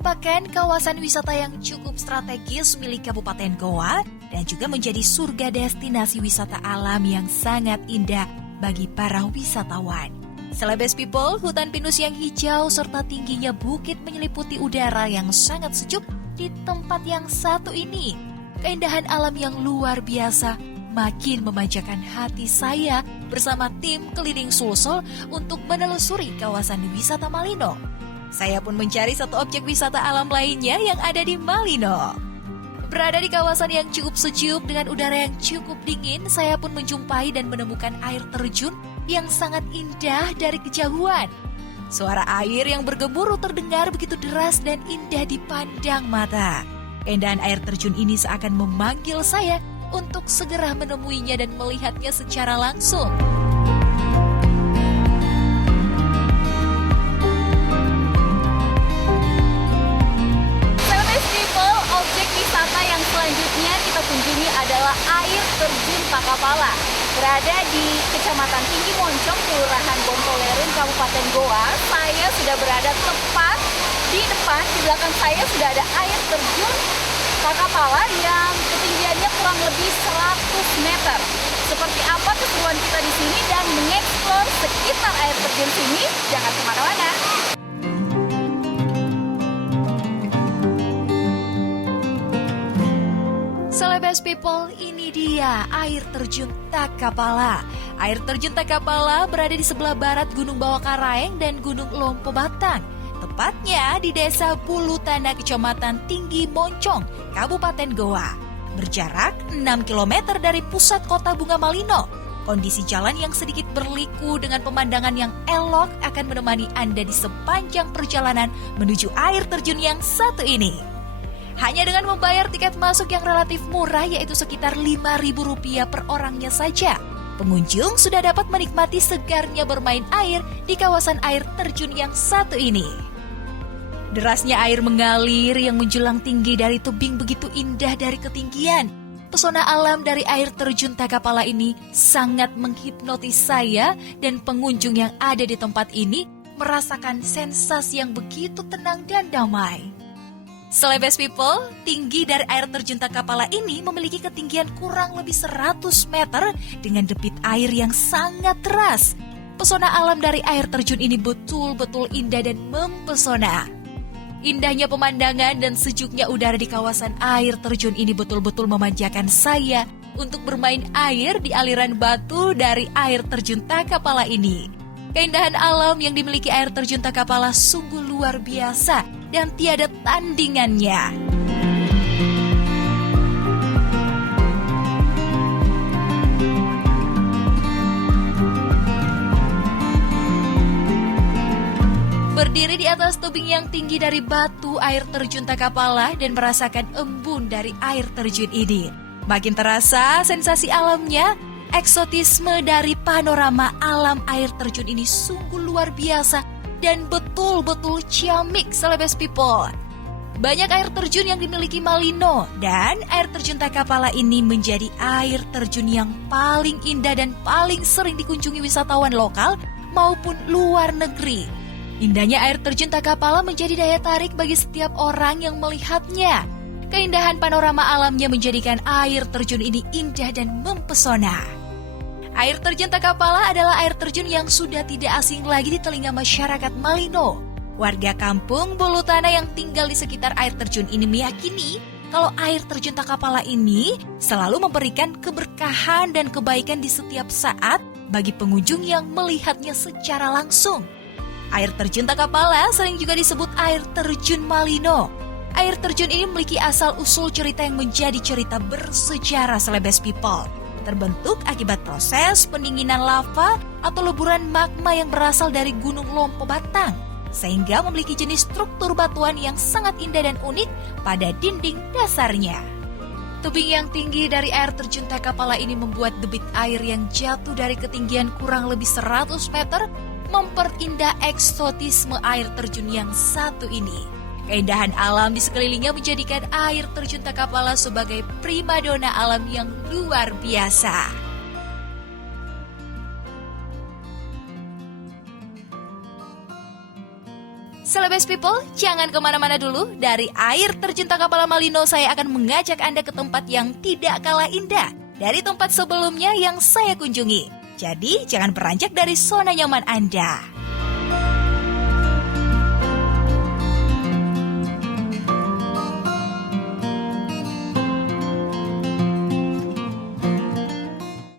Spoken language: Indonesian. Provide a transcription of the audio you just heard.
merupakan kawasan wisata yang cukup strategis milik Kabupaten Goa dan juga menjadi surga destinasi wisata alam yang sangat indah bagi para wisatawan. Celebes People, hutan pinus yang hijau serta tingginya bukit menyeliputi udara yang sangat sejuk di tempat yang satu ini. Keindahan alam yang luar biasa makin memanjakan hati saya bersama tim keliling Sulsel untuk menelusuri kawasan wisata Malino. Saya pun mencari satu objek wisata alam lainnya yang ada di Malino. Berada di kawasan yang cukup sejuk dengan udara yang cukup dingin, saya pun menjumpai dan menemukan air terjun yang sangat indah dari kejauhan. Suara air yang bergemuruh terdengar begitu deras dan indah dipandang mata. Keindahan air terjun ini seakan memanggil saya untuk segera menemuinya dan melihatnya secara langsung. Objek wisata yang selanjutnya kita kunjungi adalah air terjun Takapala. Berada di Kecamatan Tinggi Moncong, Kelurahan Bontolerun, Kabupaten Goa. Saya sudah berada tepat di depan, di belakang saya sudah ada air terjun Takapala yang ketinggiannya kurang lebih 100 meter. Seperti apa keseruan kita di sini dan mengeksplor sekitar air terjun sini? Jangan kemana-mana. Celebes People, ini dia air terjun Takapala. Air terjun Takapala berada di sebelah barat Gunung Bawah Karaeng dan Gunung Lompo Batang. Tepatnya di Desa Bulu Tana, Kecamatan Tinggi Moncong, Kabupaten Goa. Berjarak 6 km dari pusat kota Bunga Malino. Kondisi jalan yang sedikit berliku dengan pemandangan yang elok akan menemani Anda di sepanjang perjalanan menuju air terjun yang satu ini. Hanya dengan membayar tiket masuk yang relatif murah, yaitu sekitar Rp5.000 per orangnya saja, pengunjung sudah dapat menikmati segarnya bermain air di kawasan air terjun yang satu ini. Derasnya air mengalir yang menjulang tinggi dari tebing begitu indah dari ketinggian. Pesona alam dari air terjun Takapala ini sangat menghipnotis saya dan pengunjung yang ada di tempat ini merasakan sensasi yang begitu tenang dan damai. Celebes People, tinggi dari air terjun Takapala ini memiliki ketinggian kurang lebih 100 meter dengan debit air yang sangat deras. Pesona alam dari air terjun ini betul-betul indah dan mempesona. Indahnya pemandangan dan sejuknya udara di kawasan air terjun ini betul-betul memanjakan saya untuk bermain air di aliran batu dari air terjun Takapala ini. Keindahan alam yang dimiliki air terjun Takapala sungguh luar biasa dan tiada tandingannya. Berdiri di atas tebing yang tinggi dari batu air terjun Takapala dan merasakan embun dari air terjun ini, makin terasa sensasi alamnya. Eksotisme dari panorama alam air terjun ini sungguh luar biasa dan betul-betul ciamik, Celebes People. Banyak air terjun yang dimiliki Malino dan air terjun Takapala ini menjadi air terjun yang paling indah dan paling sering dikunjungi wisatawan lokal maupun luar negeri. Indahnya air terjun Takapala menjadi daya tarik bagi setiap orang yang melihatnya. Keindahan panorama alamnya menjadikan air terjun ini indah dan mempesona. Air terjun Takapala adalah air terjun yang sudah tidak asing lagi di telinga masyarakat Malino. Warga kampung Bulu Tana yang tinggal di sekitar air terjun ini meyakini kalau air terjun Takapala ini selalu memberikan keberkahan dan kebaikan di setiap saat bagi pengunjung yang melihatnya secara langsung. Air terjun Takapala sering juga disebut air terjun Malino. Air terjun ini memiliki asal-usul cerita yang menjadi cerita bersejarah, Celebes People. Terbentuk akibat proses pendinginan lava atau leburan magma yang berasal dari Gunung Lompo Batang, sehingga memiliki jenis struktur batuan yang sangat indah dan unik pada dinding dasarnya. Tebing yang tinggi dari air terjun Takapala ini membuat debit air yang jatuh dari ketinggian kurang lebih 100 meter memperindah eksotisme air terjun yang satu ini. Keindahan alam di sekelilingnya menjadikan air terjun Takapala sebagai primadona alam yang luar biasa. Celebes People, jangan kemana-mana dulu. Dari air terjun Takapala Malino, saya akan mengajak Anda ke tempat yang tidak kalah indah dari tempat sebelumnya yang saya kunjungi. Jadi, jangan beranjak dari zona nyaman Anda.